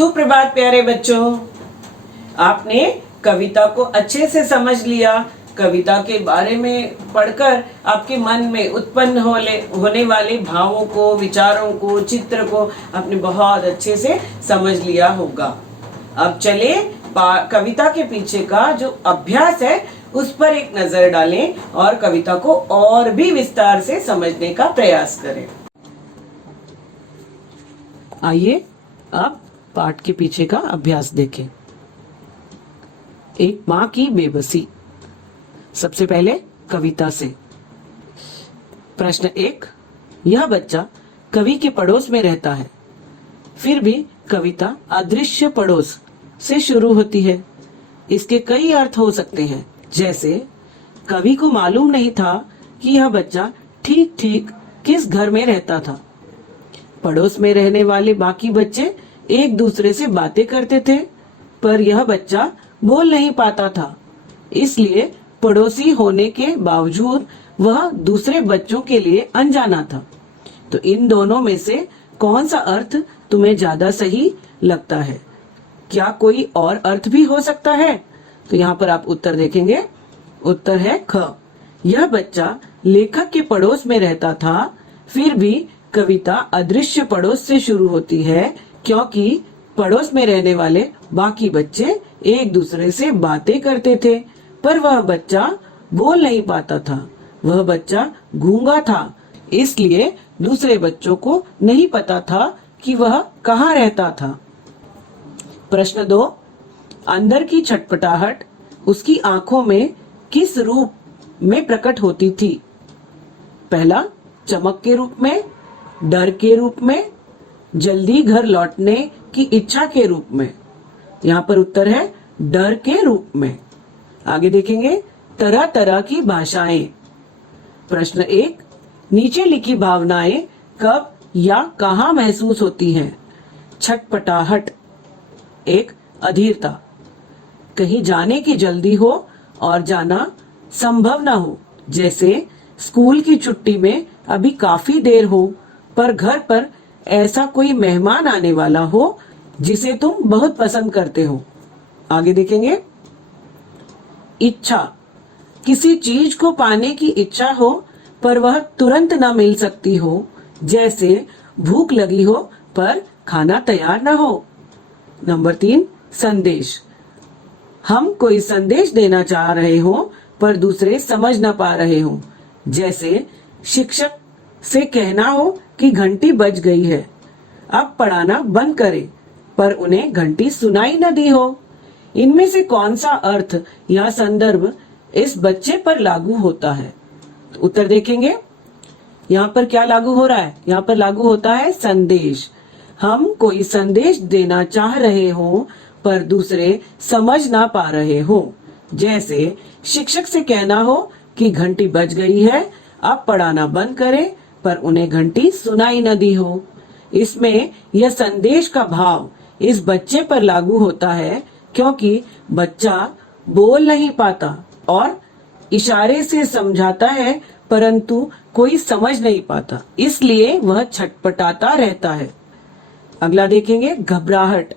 सुप्रभात प्यारे बच्चों। आपने कविता को अच्छे से समझ लिया। कविता के बारे में पढ़कर आपके मन में उत्पन्न होने वाले भावों को, विचारों को, चित्र को आपने बहुत अच्छे से समझ लिया होगा। अब चले कविता के पीछे का जो अभ्यास है उस पर एक नजर डालें और कविता को और भी विस्तार से समझने का प्रयास करें। आइए अब पाठ के पीछे का अभ्यास देखें। एक माँ की बेबसी। सबसे पहले कविता से। प्रश्न 1। यह बच्चा कवि के पड़ोस में रहता है। फिर भी कविता अदृश्य पड़ोस से शुरू होती है। इसके कई अर्थ हो सकते हैं, जैसे कवि को मालूम नहीं था कि यह बच्चा ठीक ठीक किस घर में रहता था। पड़ोस में रहने वाले बाकी बच्चे एक दूसरे से बातें करते थे, पर यह बच्चा बोल नहीं पाता था। इसलिए पड़ोसी होने के बावजूद वह दूसरे बच्चों के लिए अनजाना था। तो इन दोनों में से कौन सा अर्थ तुम्हें ज्यादा सही लगता है? क्या कोई और अर्थ भी हो सकता है? तो यहाँ पर आप उत्तर देखेंगे। उत्तर है ख। यह बच्चा लेखक के पड़ोस में रहता था। फिर भी कविता अदृश्य पड़ोस से शुरू होती है, क्योंकि पड़ोस में रहने वाले बाकी बच्चे एक दूसरे से बातें करते थे, पर वह बच्चा बोल नहीं पाता था। वह बच्चा गूंगा था, इसलिए दूसरे बच्चों को नहीं पता था कि वह कहाँ रहता था। प्रश्न 2। अंदर की छटपटाहट उसकी आंखों में किस रूप में प्रकट होती थी? पहला, चमक के रूप में, डर के रूप में, जल्दी घर लौटने की इच्छा के रूप में। यहाँ पर उत्तर है डर के रूप में। आगे देखेंगे, तरह तरह की भाषाएं। प्रश्न 1। नीचे लिखी भावनाएं कब या कहाँ महसूस होती हैं? छटपटाहट। 1, अधीरता, कहीं जाने की जल्दी हो और जाना संभव न हो, जैसे स्कूल की छुट्टी में अभी काफी देर हो, पर घर पर ऐसा कोई मेहमान आने वाला हो जिसे तुम बहुत पसंद करते हो। आगे देखेंगे, इच्छा, किसी चीज को पाने की इच्छा हो पर वह तुरंत न मिल सकती हो, जैसे भूख लगी हो पर खाना तैयार न हो। नंबर 3, संदेश, हम कोई संदेश देना चाह रहे हो पर दूसरे समझ न पा रहे हो, जैसे शिक्षक से कहना हो कि घंटी बज गई है, अब पढ़ाना बंद करें, पर उन्हें घंटी सुनाई न दी हो। इनमें से कौन सा अर्थ या संदर्भ इस बच्चे पर लागू होता है? तो उत्तर देखेंगे। यहाँ पर क्या लागू हो रहा है? यहाँ पर लागू होता है संदेश। हम कोई संदेश देना चाह रहे हो पर दूसरे समझ ना पा रहे हो, जैसे शिक्षक से कहना हो कि घंटी बज गई है, अब पढ़ाना बंद करें, पर उन्हें घंटी सुनाई न दी हो। इसमें यह संदेश का भाव इस बच्चे पर लागू होता है, क्योंकि बच्चा बोल नहीं पाता और इशारे से समझाता है, परंतु कोई समझ नहीं पाता, इसलिए वह छटपटाता रहता है। अगला देखेंगे, घबराहट।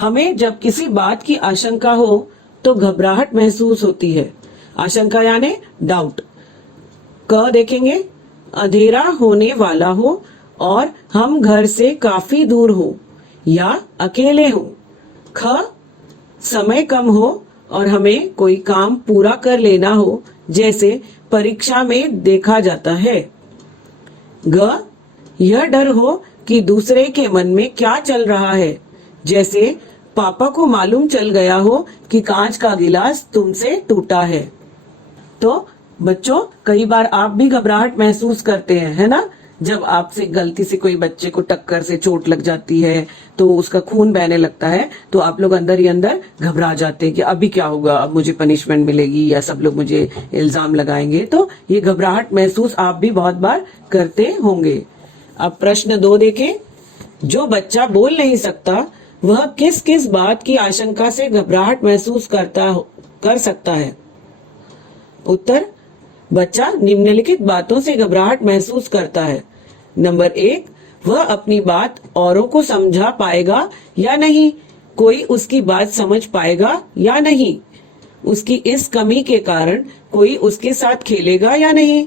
हमें जब किसी बात की आशंका हो तो घबराहट महसूस होती है। आशंका यानी डाउट। क देखेंगे, अंधेरा होने वाला हो और हम घर से काफी दूर हो या अकेले हो। ख, समय कम हो और हमें कोई काम पूरा कर लेना हो, जैसे परीक्षा में देखा जाता है। ग, यह डर हो कि दूसरे के मन में क्या चल रहा है, जैसे पापा को मालूम चल गया हो कि कांच का गिलास तुमसे टूटा है। तो बच्चों, कई बार आप भी घबराहट महसूस करते हैं, है ना? जब आपसे गलती से कोई बच्चे को टक्कर से चोट लग जाती है तो उसका खून बहने लगता है, तो आप लोग अंदर ही अंदर घबरा जाते हैं कि अभी क्या होगा, अब मुझे पनिशमेंट मिलेगी या सब लोग मुझे इल्जाम लगाएंगे। तो ये घबराहट महसूस आप भी बहुत बार करते होंगे। अब प्रश्न 2 देखें। जो बच्चा बोल नहीं सकता वह किस किस बात की आशंका से घबराहट महसूस कर सकता है? उत्तर, बच्चा निम्नलिखित बातों से घबराहट महसूस करता है। नंबर 1, वह अपनी बात औरों को समझा पाएगा या नहीं, कोई उसकी बात समझ पाएगा या नहीं, उसकी इस कमी के कारण कोई उसके साथ खेलेगा या नहीं,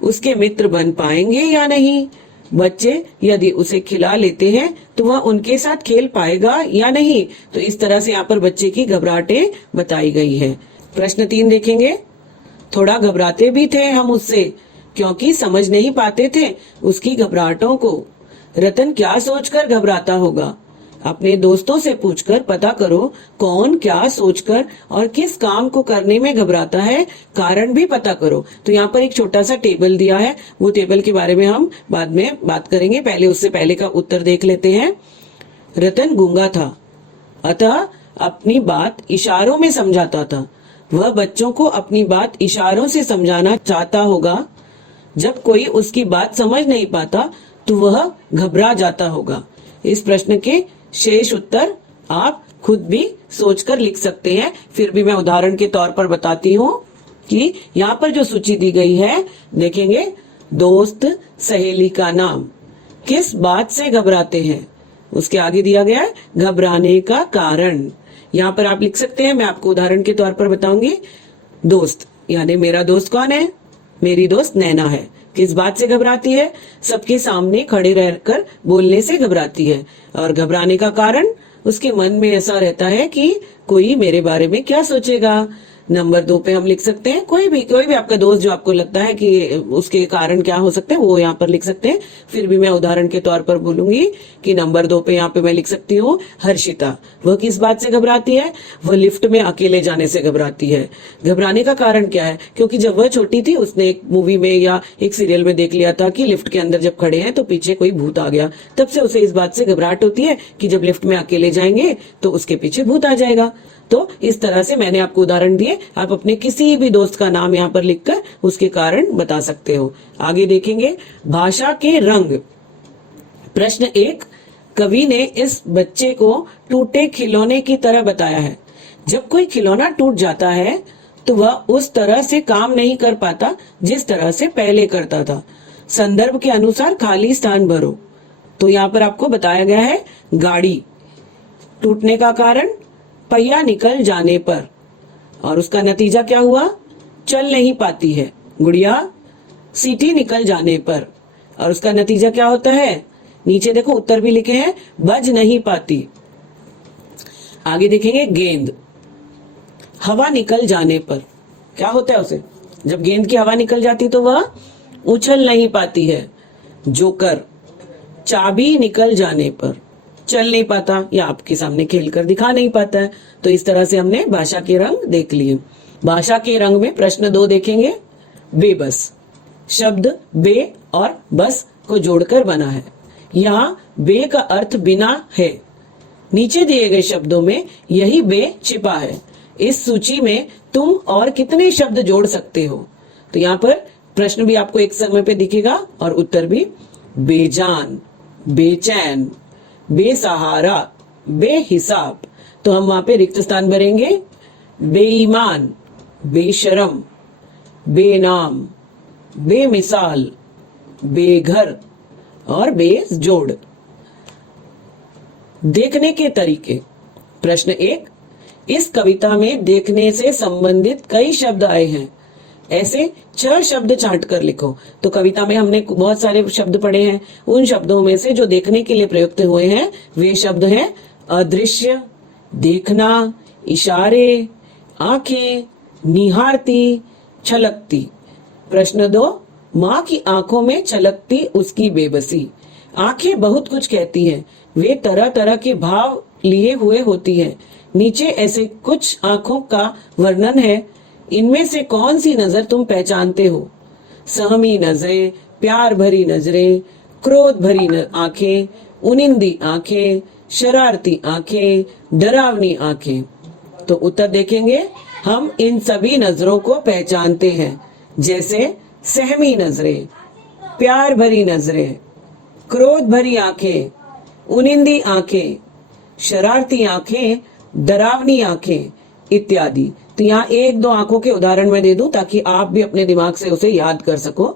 उसके मित्र बन पाएंगे या नहीं, बच्चे यदि उसे खिला लेते हैं तो वह उनके साथ खेल पाएगा या नहीं। तो इस तरह से यहाँ पर बच्चे की घबराहटें बताई गई है। प्रश्न 3 देखेंगे। थोड़ा घबराते भी थे हम उससे, क्योंकि समझ नहीं पाते थे उसकी घबराहटों को। रतन क्या सोचकर घबराता होगा? अपने दोस्तों से पूछकर पता करो कौन क्या सोचकर और किस काम को करने में घबराता है, कारण भी पता करो। तो यहाँ पर एक छोटा सा टेबल दिया है, वो टेबल के बारे में हम बाद में बात करेंगे, पहले उससे पहले का उत्तर देख लेते हैं। रतन गूंगा था, अतः अपनी बात इशारों में समझाता था। वह बच्चों को अपनी बात इशारों से समझाना चाहता होगा। जब कोई उसकी बात समझ नहीं पाता तो वह घबरा जाता होगा। इस प्रश्न के शेष उत्तर आप खुद भी सोचकर लिख सकते हैं। फिर भी मैं उदाहरण के तौर पर बताती हूँ कि यहाँ पर जो सूची दी गई है, देखेंगे। दोस्त सहेली का नाम, किस बात से घबराते हैं, उसके आगे दिया गया है घबराने का कारण। यहाँ पर आप लिख सकते हैं, मैं आपको उदाहरण के तौर पर बताऊंगी। दोस्त यानी मेरा दोस्त कौन है? मेरी दोस्त नैना है। किस बात से घबराती है? सबके सामने खड़े रहकर बोलने से घबराती है। और घबराने का कारण, उसके मन में ऐसा रहता है कि कोई मेरे बारे में क्या सोचेगा। नंबर 2 पे हम लिख सकते हैं कोई भी आपका दोस्त जो आपको लगता है कि उसके कारण क्या हो सकते हैं, वो यहाँ पर लिख सकते हैं। फिर भी मैं उदाहरण के तौर पर बोलूंगी कि नंबर 2 पे यहाँ पे मैं लिख सकती हूँ हर्षिता। वह किस बात से घबराती है? वह लिफ्ट में अकेले जाने से घबराती है। घबराने का कारण क्या है? क्योंकि जब वह छोटी थी उसने एक मूवी में या एक सीरियल में देख लिया था कि लिफ्ट के अंदर जब खड़े हैं तो पीछे कोई भूत आ गया। तब से उसे इस बात से घबराहट होती है कि जब लिफ्ट में अकेले जाएंगे तो उसके पीछे भूत आ जाएगा। तो इस तरह से मैंने आपको उदाहरण दिए। आप अपने किसी भी दोस्त का नाम यहाँ पर लिखकर उसके कारण बता सकते हो। आगे देखेंगे भाषा के रंग। प्रश्न 1, कवि ने इस बच्चे को टूटे खिलौने की तरह बताया है। जब कोई खिलौना टूट जाता है तो वह उस तरह से काम नहीं कर पाता जिस तरह से पहले करता था। संदर्भ के अनुसार खाली स्थान भरो। तो यहाँ पर आपको बताया गया है गाड़ी टूटने का कारण पहिया निकल जाने पर, और उसका नतीजा क्या हुआ? चल नहीं पाती है। गुड़िया सीटी निकल जाने पर, और उसका नतीजा क्या होता है? नीचे देखो उत्तर भी लिखे हैं, बज नहीं पाती। आगे देखेंगे गेंद हवा निकल जाने पर क्या होता है उसे? जब गेंद की हवा निकल जाती तो वह उछल नहीं पाती है। जोकर चाबी निकल जाने पर चल नहीं पाता या आपके सामने खेल कर दिखा नहीं पाता है। तो इस तरह से हमने भाषा के रंग देख लिए। भाषा के रंग में प्रश्न 2 देखेंगे। बेबस शब्द बे और बस को जोड़कर बना है। यहाँ बे का अर्थ बिना है। नीचे दिए गए शब्दों में यही बे छिपा है। इस सूची में तुम और कितने शब्द जोड़ सकते हो? तो यहाँ पर प्रश्न भी आपको एक समय पे दिखेगा और उत्तर भी। बेजान, बेचैन, बेसहारा, बेहिसाब। तो हम वहां पे रिक्त स्थान भरेंगे। बेईमान, बेशरम, बेनाम, बेमिसाल, बेघर और बेजोड़। देखने के तरीके। प्रश्न 1, इस कविता में देखने से संबंधित कई शब्द आए हैं। ऐसे 6 शब्द छांट कर लिखो। तो कविता में हमने बहुत सारे शब्द पढ़े हैं। उन शब्दों में से जो देखने के लिए प्रयुक्त हुए हैं वे शब्द हैं अदृश्य, देखना, इशारे, आंखें, निहारती, छलकती। प्रश्न 2, माँ की आंखों में छलकती उसकी बेबसी। आंखें बहुत कुछ कहती हैं, वे तरह तरह के भाव लिए हुए होती हैं। नीचे ऐसे कुछ आंखों का वर्णन है। इनमें से कौन सी नजर तुम पहचानते हो? सहमी नजरें, प्यार भरी नजरें, क्रोध भरी आंखें, उनिंदी आंखें, शरारती आंखें, डरावनी आंखें। तो उत्तर देखेंगे। हम इन सभी नजरों को पहचानते हैं, जैसे सहमी नजरें, प्यार भरी नजरें, क्रोध भरी आंखें, उनिंदी आंखें, शरारती आंखें, डरावनी आंखें इत्यादि। तो यहाँ 1-2 आंखों के उदाहरण मैं दे दूं ताकि आप भी अपने दिमाग से उसे याद कर सको।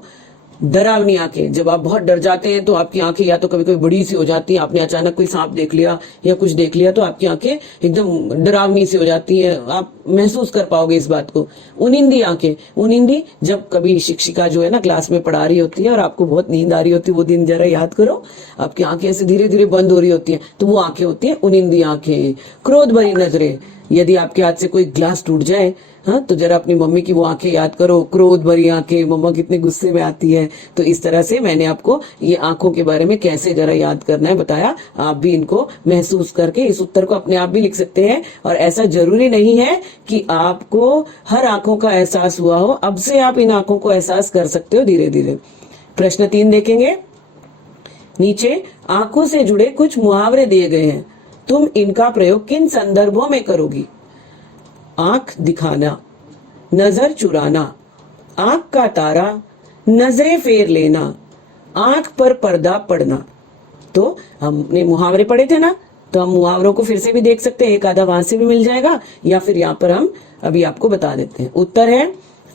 डरावनी आंखें, जब आप बहुत डर जाते हैं तो आपकी आंखें या तो कभी कभी बड़ी सी हो जाती हैं, आपने अचानक कोई सांप देख लिया या कुछ देख लिया तो आपकी आंखें एकदम डरावनी सी हो जाती है, आप महसूस कर पाओगे इस बात को। उनिंदी आंखें, उनिंदी जब कभी शिक्षिका जो है ना क्लास में पढ़ा रही होती है और आपको बहुत नींद आ रही होती है, वो दिन जरा याद करो, आपकी आंखें ऐसे धीरे धीरे बंद हो रही होती है, तो वो आंखें होती है उनिंदी आंखें। क्रोध भरी नजरें, यदि आपके हाथ से कोई ग्लास टूट जाए, हाँ, तो जरा अपनी मम्मी की वो आंखें याद करो, क्रोध भरी आंखें, मम्मा कितने गुस्से में आती है। तो इस तरह से मैंने आपको ये आंखों के बारे में कैसे जरा याद करना है बताया। आप भी इनको महसूस करके इस उत्तर को अपने आप भी लिख सकते हैं, और ऐसा जरूरी नहीं है कि आपको हर आंखों का एहसास हुआ हो, अब से आप इन आंखों को एहसास कर सकते हो धीरे धीरे। प्रश्न 3 देखेंगे। नीचे आंखों से जुड़े कुछ मुहावरे दिए गए हैं, तुम इनका प्रयोग किन संदर्भों में करोगी? आंख दिखाना, नजर चुराना, आंख का तारा, नजरें फेर लेना, आंख पर पर्दा पड़ना। तो हमने मुहावरे पढ़े थे ना, तो हम मुहावरों को फिर से भी देख सकते हैं, एक आधा वहां से भी मिल जाएगा, या फिर यहाँ पर हम अभी आपको बता देते हैं। उत्तर है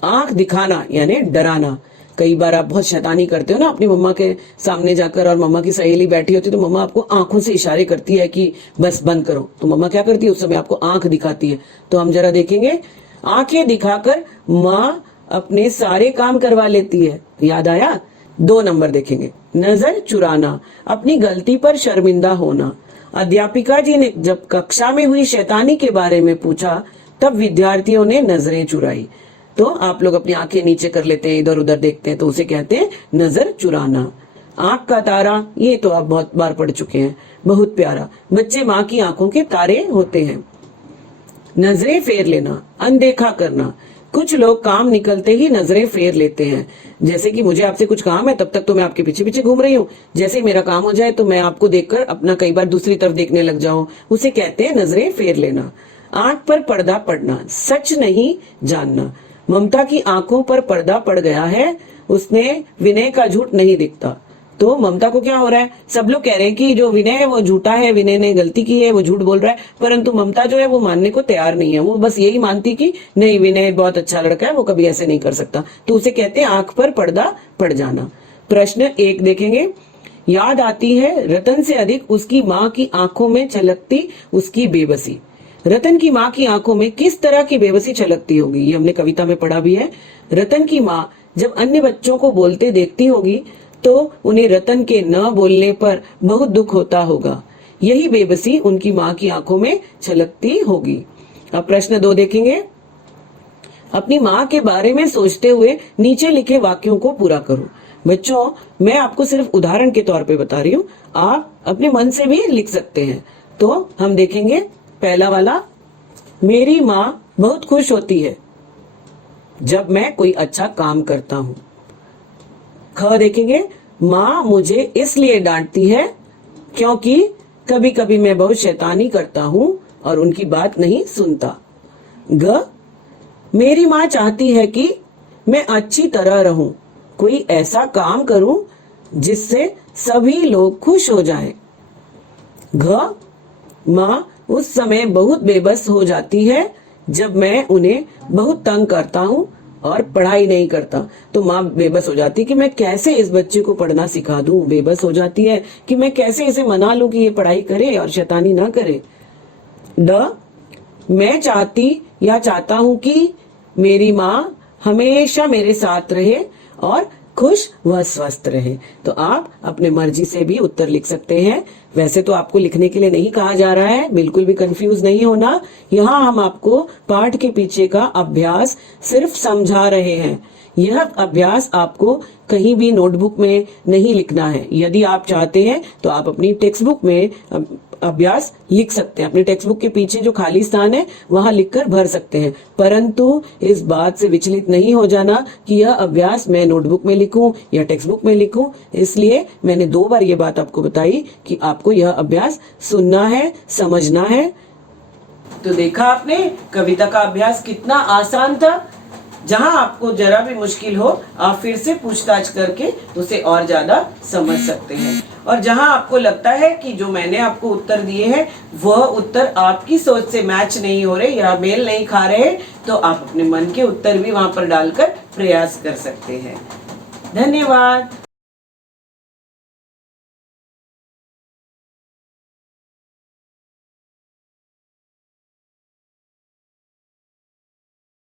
आंख दिखाना यानी डराना। कई बार आप बहुत शैतानी करते हो ना अपनी मम्मा के सामने जाकर, और मम्मा की सहेली बैठी होती है तो मम्मा आपको आंखों से इशारे करती है कि बस बंद करो, तो मम्मा क्या करती है उस समय आपको आंख दिखाती है। तो हम जरा देखेंगे, आंखें दिखाकर माँ अपने सारे काम करवा लेती है, याद आया? 2 नंबर देखेंगे। नजर चुराना, अपनी गलती पर शर्मिंदा होना। अध्यापिका जी ने जब कक्षा में हुई शैतानी के बारे में पूछा तब विद्यार्थियों ने नजरें चुराई। तो आप लोग अपनी आंखें नीचे कर लेते हैं, इधर उधर देखते हैं, तो उसे कहते हैं नजर चुराना। आंख का तारा, ये तो आप बहुत बार पढ़ चुके हैं, बहुत प्यारा, बच्चे माँ की आंखों के तारे होते हैं। नजरें फेर लेना, अनदेखा करना, कुछ लोग काम निकलते ही नजरें फेर लेते हैं, जैसे कि मुझे आपसे कुछ काम है, तब तक तो मैं आपके पीछे पीछे घूम रही हूँ, जैसे ही मेरा काम हो जाए तो मैं आपको देखकर अपना कई बार दूसरी तरफ देखने लग जाऊं, उसे कहते हैं नजरें फेर लेना। आंख पर पर्दा पड़ना, सच नहीं जानना। ममता की आंखों पर पर्दा पड़ गया है, उसने विनय का झूठ नहीं दिखता। तो ममता को क्या हो रहा है, सब लोग कह रहे हैं कि जो विनय है वो झूठा है, विनय ने गलती की है, वो झूठ बोल रहा है, परंतु ममता जो है वो मानने को तैयार नहीं है, वो बस यही मानती कि नहीं विनय बहुत अच्छा लड़का है, वो कभी ऐसे नहीं कर सकता। तो उसे कहते हैं आंख पर पर्दा पड़ जाना। प्रश्न 1 देखेंगे। याद आती है रतन से अधिक उसकी माँ की आंखों में छलकती उसकी बेबसी। रतन की माँ की आंखों में किस तरह की बेबसी छलकती होगी, ये हमने कविता में पढ़ा भी है। रतन की माँ जब अन्य बच्चों को बोलते देखती होगी तो उन्हें रतन के न बोलने पर बहुत दुख होता होगा, यही बेबसी उनकी माँ की आंखों में छलकती होगी। अब प्रश्न 2 देखेंगे। अपनी माँ के बारे में सोचते हुए नीचे लिखे वाक्यों को पूरा करो। बच्चों, मैं आपको सिर्फ उदाहरण के तौर पे बता रही हूँ, आप अपने मन से भी लिख सकते हैं। तो हम देखेंगे पहला वाला, मेरी माँ बहुत खुश होती है जब मैं कोई अच्छा काम करता हूँ। ख देखेंगे, माँ मुझे इसलिए डांटती है क्योंकि कभी कभी मैं बहुत शैतानी करता हूँ और उनकी बात नहीं सुनता। ग, मेरी माँ चाहती है कि मैं अच्छी तरह रहूं, कोई ऐसा काम करूं जिससे सभी लोग खुश हो जाएं। घ, माँ उस समय बहुत बेबस हो जाती है जब मैं उन्हें बहुत तंग करता हूँ और पढ़ाई नहीं करता। तो माँ बेबस हो जाती है कि मैं कैसे इस बच्चे को पढ़ना सिखा दूं, बेबस हो जाती है कि मैं कैसे इसे मना लूं कि ये पढ़ाई करे और शैतानी ना करे। ड, मैं चाहती या चाहता हूं कि मेरी माँ हमेशा मेरे साथ रहे और खुश व स्वस्थ रहे। तो आप अपने मर्जी से भी उत्तर लिख सकते हैं। वैसे तो आपको लिखने के लिए नहीं कहा जा रहा है, बिल्कुल भी कंफ्यूज नहीं होना। यहाँ हम आपको पाठ के पीछे का अभ्यास सिर्फ समझा रहे हैं। यह अभ्यास आपको कहीं भी नोटबुक में नहीं लिखना है। यदि आप चाहते हैं तो आप अपनी टेक्स्ट बुक में अभ्यास लिख सकते हैं, अपने टेक्स्ट बुक के पीछे जो खाली स्थान है वहां लिखकर भर सकते हैं। परंतु इस बात से विचलित नहीं हो जाना कि यह अभ्यास मैं नोटबुक में लिखूं या टेक्स्ट बुक में लिखूं। इसलिए मैंने 2 बार ये बात आपको बताई कि आपको यह अभ्यास सुनना है, समझना है। तो देखा आपने कविता का अभ्यास कितना आसान था। जहां आपको जरा भी मुश्किल हो आप फिर से पूछताछ करके उसे और ज्यादा समझ सकते हैं। और जहां आपको लगता है कि जो मैंने आपको उत्तर दिए हैं वह उत्तर आपकी सोच से मैच नहीं हो रहे या मेल नहीं खा रहे, तो आप अपने मन के उत्तर भी वहां पर डालकर प्रयास कर सकते हैं। धन्यवाद।